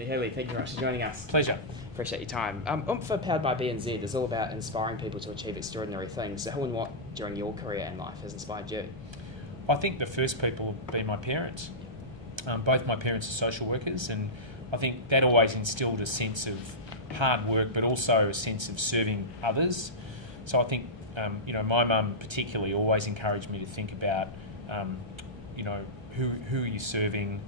Anthony Healy, thank you very much for joining us. Pleasure. Appreciate your time. Oompher, powered by B&Z, is all about inspiring people to achieve extraordinary things. So who and what during your career and life has inspired you? I think the first people would be my parents. Both my parents are social workers, and I think that always instilled a sense of hard work, but also a sense of serving others. So I think, my mum particularly always encouraged me to think about, who are you serving?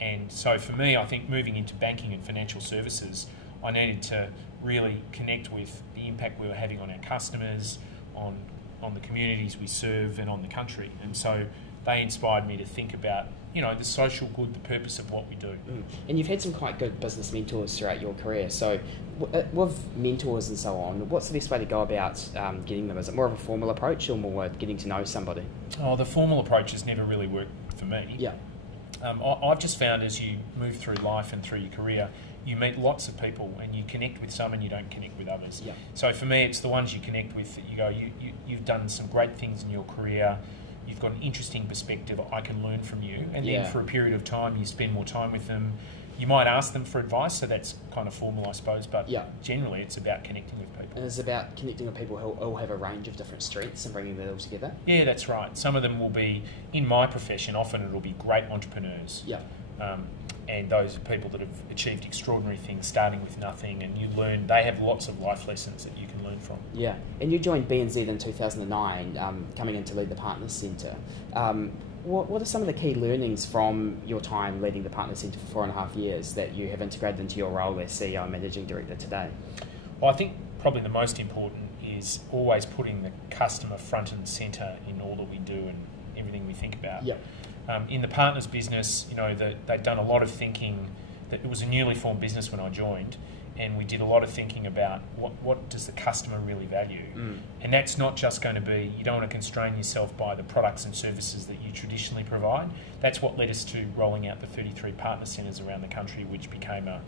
And so for me, I think moving into banking and financial services, I needed to really connect with the impact we were having on our customers, on the communities we serve, and on the country. And so they inspired me to think about, the social good, the purpose of what we do. And you've had some quite good business mentors throughout your career. So with mentors and so on, what's the best way to go about getting them? Is it more of a formal approach or more getting to know somebody? Oh, the formal approach has never really worked for me. Yeah. I've just found as you move through life and through your career, you meet lots of people and you connect with some and you don't connect with others. Yeah. So for me, it's the ones you connect with that you go, you've done some great things in your career, you've got an interesting perspective, I can learn from you. And then for a period of time, you spend more time with them. You might ask them for advice, so that's kind of formal, I suppose, but generally it's about connecting with people. And it's about connecting with people who all have a range of different strengths and bringing that all together? Yeah, that's right. Some of them will be, in my profession, often it'll be great entrepreneurs. Yeah. And those are people that have achieved extraordinary things starting with nothing, and you learn, they have lots of life lessons that you can learn from. Yeah, and you joined B&Z in 2009, coming in to lead the Partners Centre. What are some of the key learnings from your time leading the Partners Centre for 4.5 years that you have integrated into your role as CEO and Managing Director today? Well, I think probably the most important is always putting the customer front and centre in all that we do and everything we think about. Yeah. In the Partners business, they'd done a lot of thinking. That it was a newly formed business when I joined, and we did a lot of thinking about what does the customer really value. And that's not just going to be, you don't want to constrain yourself by the products and services that you traditionally provide. That's what led us to rolling out the 33 partner centres around the country, which became a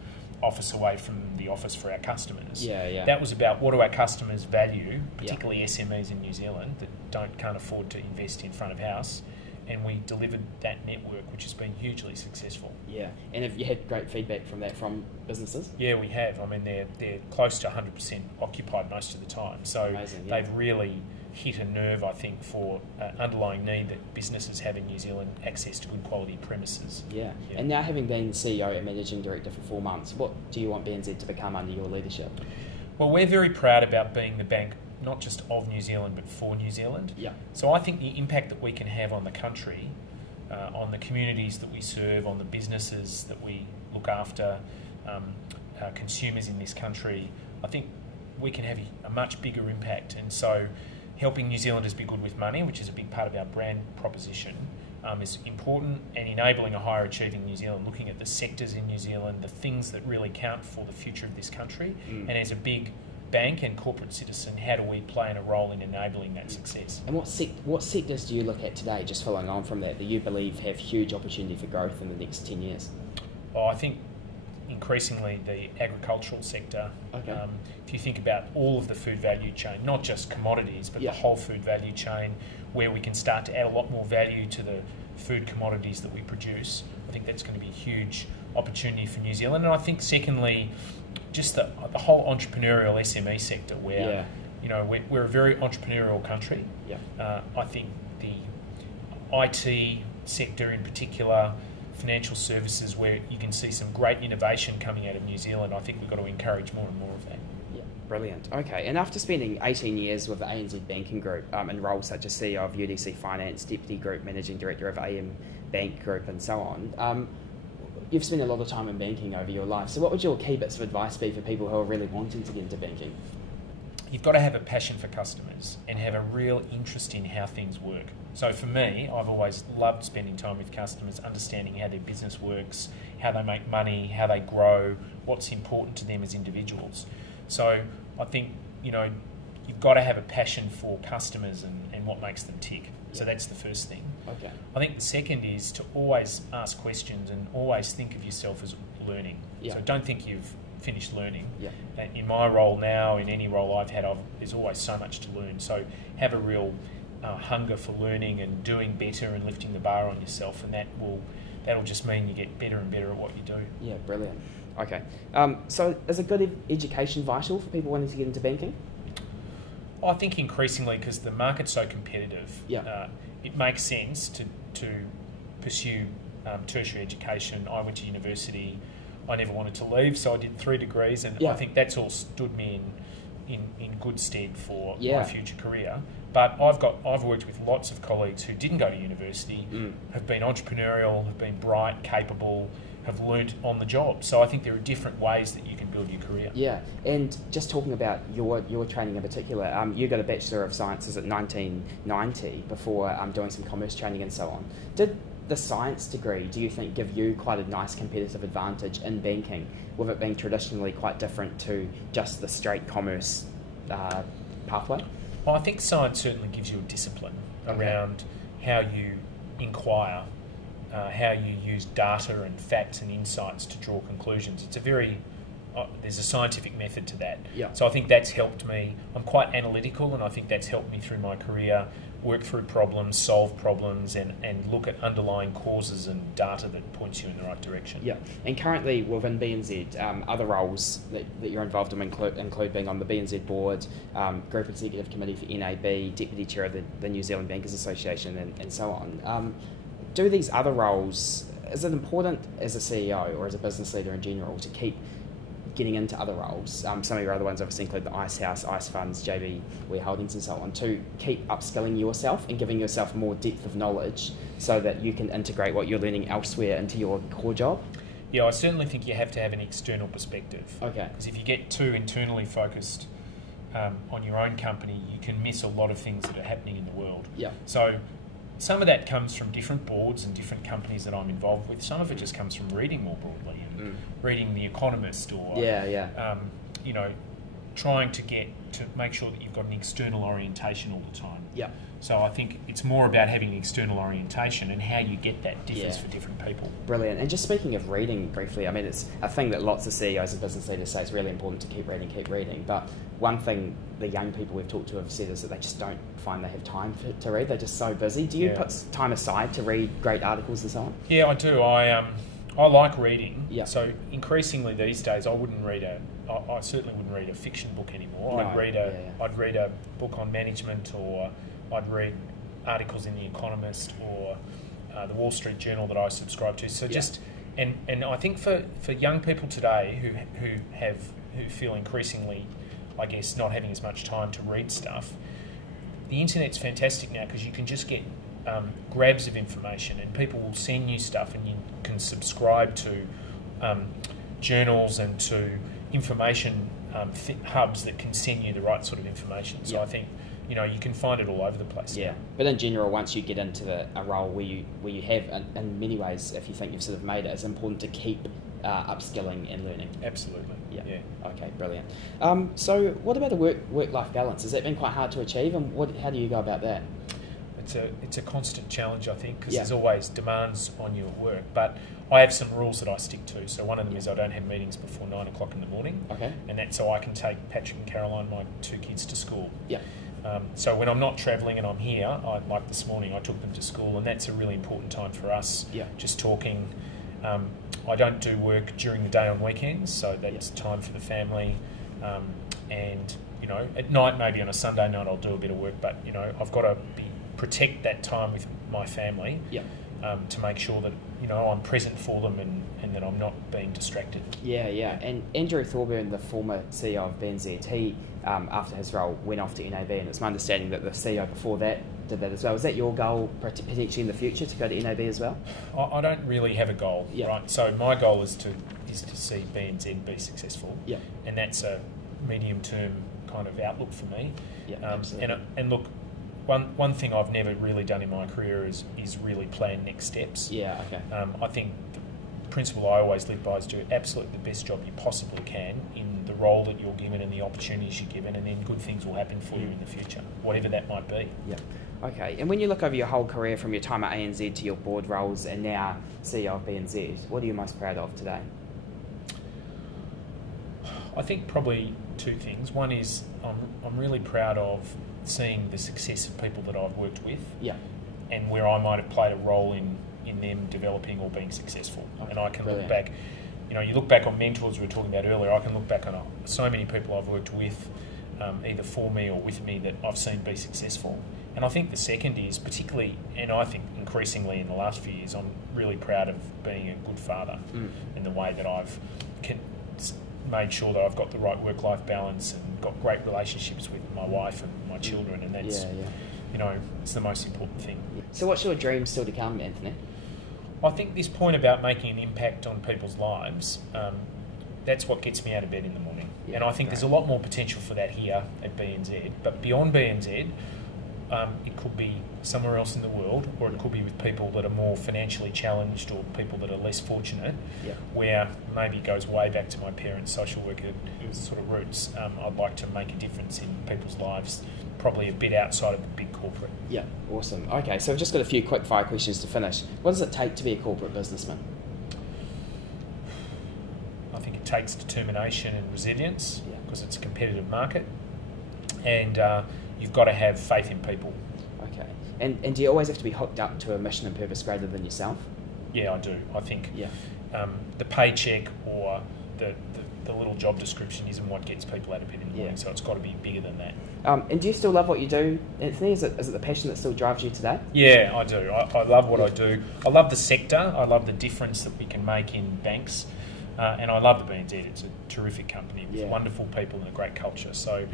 office away from the office for our customers. That was about what do our customers value, particularly SMEs in New Zealand that can't afford to invest in front of house. And we delivered that network, which has been hugely successful. Yeah, and have you had great feedback from that from businesses? Yeah, we have. I mean, they're close to 100% occupied most of the time. So amazing, they've really hit a nerve, I think, for underlying need that businesses have in New Zealand, access to good quality premises. Yeah, and now having been CEO and Managing Director for 4 months, what do you want B&Z to become under your leadership? Well, we're very proud about being the bank not just of New Zealand, but for New Zealand. Yeah. So I think the impact that we can have on the country, on the communities that we serve, on the businesses that we look after, consumers in this country, I think we can have a much bigger impact. And so helping New Zealanders be good with money, which is a big part of our brand proposition, is important, and enabling a higher achieving New Zealand, looking at the sectors in New Zealand, the things that really count for the future of this country. And as a big bank and corporate citizen, how do we play in a role in enabling that success? And what sectors do you look at today, just following on from that you believe have huge opportunity for growth in the next 10 years? Well, I think increasingly the agricultural sector. If you think about all of the food value chain, not just commodities, but the whole food value chain, where we can start to add a lot more value to the food commodities that we produce, I think that's going to be a huge opportunity for New Zealand. And I think secondly, just the whole entrepreneurial SME sector, where we're a very entrepreneurial country. I think the IT sector in particular, financial services, where you can see some great innovation coming out of New Zealand, I think we've got to encourage more and more of that. Yeah, brilliant. Okay, and after spending 18 years with the ANZ Banking Group in roles such as CEO of UDC Finance, Deputy Group Managing Director of AM Bank Group and so on, you've spent a lot of time in banking over your life. So what would your key bits of advice be for people who are really wanting to get into banking? You've got to have a passion for customers and have a real interest in how things work. So for me, I've always loved spending time with customers, understanding how their business works, how they make money, how they grow, what's important to them as individuals. So I think, you've got to have a passion for customers and what makes them tick. So that's the first thing. Okay. I think the second is to always ask questions and always think of yourself as learning. So don't think you've finished learning. In my role now, in any role I've had, there's always so much to learn. So have a real hunger for learning and doing better and lifting the bar on yourself, and that will that'll just mean you get better and better at what you do. Yeah, brilliant. Okay. So is a good education vital for people wanting to get into banking? I think increasingly, because the market's so competitive, it makes sense to pursue tertiary education. I went to university. I never wanted to leave, so I did 3 degrees, and I think that's all stood me in good stead for my future career. But I've worked with lots of colleagues who didn't go to university, have been entrepreneurial, have been bright, capable, have learnt on the job. So I think there are different ways that you can build your career. Yeah, and just talking about your training in particular, you got a Bachelor of Sciences at 1990 before doing some commerce training and so on. Did the science degree, do you think, give you quite a nice competitive advantage in banking, with it being traditionally quite different to just the straight commerce pathway? Well, I think science certainly gives you a discipline around how you inquire, how you use data and facts and insights to draw conclusions. It's a very there's a scientific method to that. So I think that's helped me. I'm quite analytical, and I think that's helped me through my career work through problems, solve problems, and look at underlying causes and data that points you in the right direction. Yeah, and currently within BNZ, other roles that you're involved in include being on the BNZ board, Group Executive Committee for NAB, Deputy Chair of the New Zealand Bankers Association, and so on. Do these other roles, is it important as a CEO or as a business leader in general to keep getting into other roles? Some of your other ones obviously include the ICE House, ICE Funds, JB Ware Holdings and so on, to keep upskilling yourself and giving yourself more depth of knowledge so that you can integrate what you're learning elsewhere into your core job? Yeah, I certainly think you have to have an external perspective. Okay. Because if you get too internally focused on your own company, you can miss a lot of things that are happening in the world. Yeah. So some of that comes from different boards and different companies that I'm involved with. Some of it just comes from reading more broadly and reading The Economist, or you know, trying to make sure that you've got an external orientation all the time. Yeah. So I think it's more about having an external orientation, and how you get that differs for different people. Brilliant. And just speaking of reading briefly, I mean, it's a thing that lots of CEOs and business leaders say it's really important to keep reading. But one thing the young people we've talked to have said is that they just don't find they have time to read. They're just so busy. Do you put time aside to read great articles and so on? Yeah, I do. I like reading. Yeah. So increasingly these days, I certainly wouldn't read a fiction book anymore. No. I'd read a book on management, or I'd read articles in The Economist or the Wall Street Journal that I subscribe to. So and I think for young people today who feel increasingly, I guess, not having as much time to read stuff, the internet's fantastic now, because you can just get grabs of information, and people will send you stuff, and you can subscribe to journals and to information hubs that can send you the right sort of information. So I think, you know, you can find it all over the place. Yeah, but in general, once you get into a role where you have, in many ways, if you think you've sort of made it, it's important to keep upskilling and learning. Absolutely. Yeah. Okay, brilliant. So what about a work-life balance? Has that been quite hard to achieve, and how do you go about that? It's a constant challenge, I think, because there's always demands on you at work. But I have some rules that I stick to. So one of them is I don't have meetings before 9 o'clock in the morning. Okay. And that's so I can take Patrick and Caroline, my 2 kids, to school. Yeah. So when I'm not travelling and I'm here, like this morning, I took them to school, and that's a really important time for us. Yeah. Just talking. I don't do work during the day on weekends, so that's time for the family. And, you know, at night, maybe on a Sunday night, I'll do a bit of work, but, you know, I've got to protect that time with my family to make sure that, you know, I'm present for them and that I'm not being distracted. Yeah. And Andrew Thorburn, the former CEO of BNZ, he, after his role, went off to NAB, and it's my understanding that the CEO before that did that as well. Is that your goal potentially in the future, to go to NAB as well? I don't really have a goal, right? So my goal is to see BNZ be successful, and that's a medium-term kind of outlook for me. Absolutely. And look, one thing I've never really done in my career is really plan next steps. I think the principle I always live by is do absolutely the best job you possibly can in the role that you're given and the opportunities you're given, and then good things will happen for you in the future, whatever that might be. Okay, and when you look over your whole career, from your time at ANZ to your board roles and now CEO of BNZ, what are you most proud of today? I think probably 2 things. One is I'm really proud of seeing the success of people that I've worked with, and where I might have played a role in in them developing or being successful. Okay, and I can brilliant. look back, you look back on mentors we were talking about earlier, I can look back on so many people I've worked with, either for me or with me, that I've seen be successful. And I think the second is particularly, and I think increasingly in the last few years, I'm really proud of being a good father in the way that I've made sure that I've got the right work-life balance and got great relationships with my wife and my children, and that's, it's the most important thing. So what's your dream still to come, Anthony? I think this point about making an impact on people's lives, that's what gets me out of bed in the morning. Yeah, and I think there's a lot more potential for that here at BNZ. But beyond BNZ, it could be somewhere else in the world, or it could be with people that are more financially challenged or people that are less fortunate, where maybe it goes way back to my parents' social worker sort of roots. I'd like to make a difference in people's lives, probably a bit outside of the big corporate. Yeah, awesome. Okay, so I've just got a few quick fire questions to finish. What does it take to be a corporate businessman? I think it takes determination and resilience, because it's a competitive market, and you've got to have faith in people. Okay, and do you always have to be hooked up to a mission and purpose greater than yourself? Yeah, I do. I think the paycheck or the little job description isn't what gets people out of bed in the morning, so it's got to be bigger than that. And do you still love what you do, Anthony? Is it the passion that still drives you today? Yeah, I do. I love what I do. I love the sector. I love the difference that we can make in banks. And I love the BNZ. It's a terrific company with wonderful people and a great culture. So,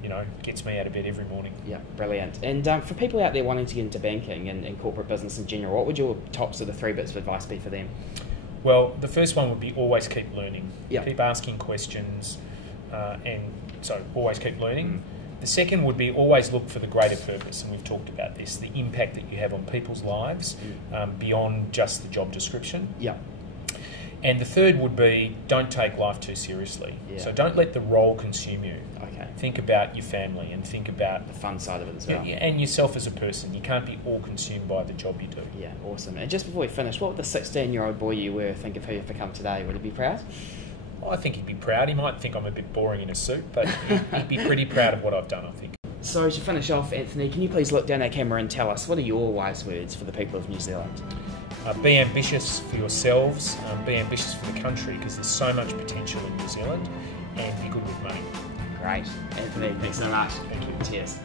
it gets me out of bed every morning. Yeah, brilliant. And for people out there wanting to get into banking and corporate business in general, what would your top sort of 3 bits of advice be for them? Well, the first one would be always keep learning. Keep asking questions, and so always keep learning. The second would be always look for the greater purpose, and we've talked about this, the impact that you have on people's lives beyond just the job description. And the third would be don't take life too seriously. So don't let the role consume you. Think about your family and think about the fun side of it as well. And yourself as a person. You can't be all consumed by the job you do. Yeah, awesome. And just before we finish, what would the 16-year-old boy you were think of who you've become today? Would he be proud? I think he'd be proud. He might think I'm a bit boring in a suit, but he'd be pretty proud of what I've done, I think. So to finish off, Anthony, can you please look down our camera and tell us, what are your wise words for the people of New Zealand? Be ambitious for yourselves, be ambitious for the country, because there's so much potential in New Zealand, and be good with money. Great. Anthony, thanks so much. Thank you. Cheers.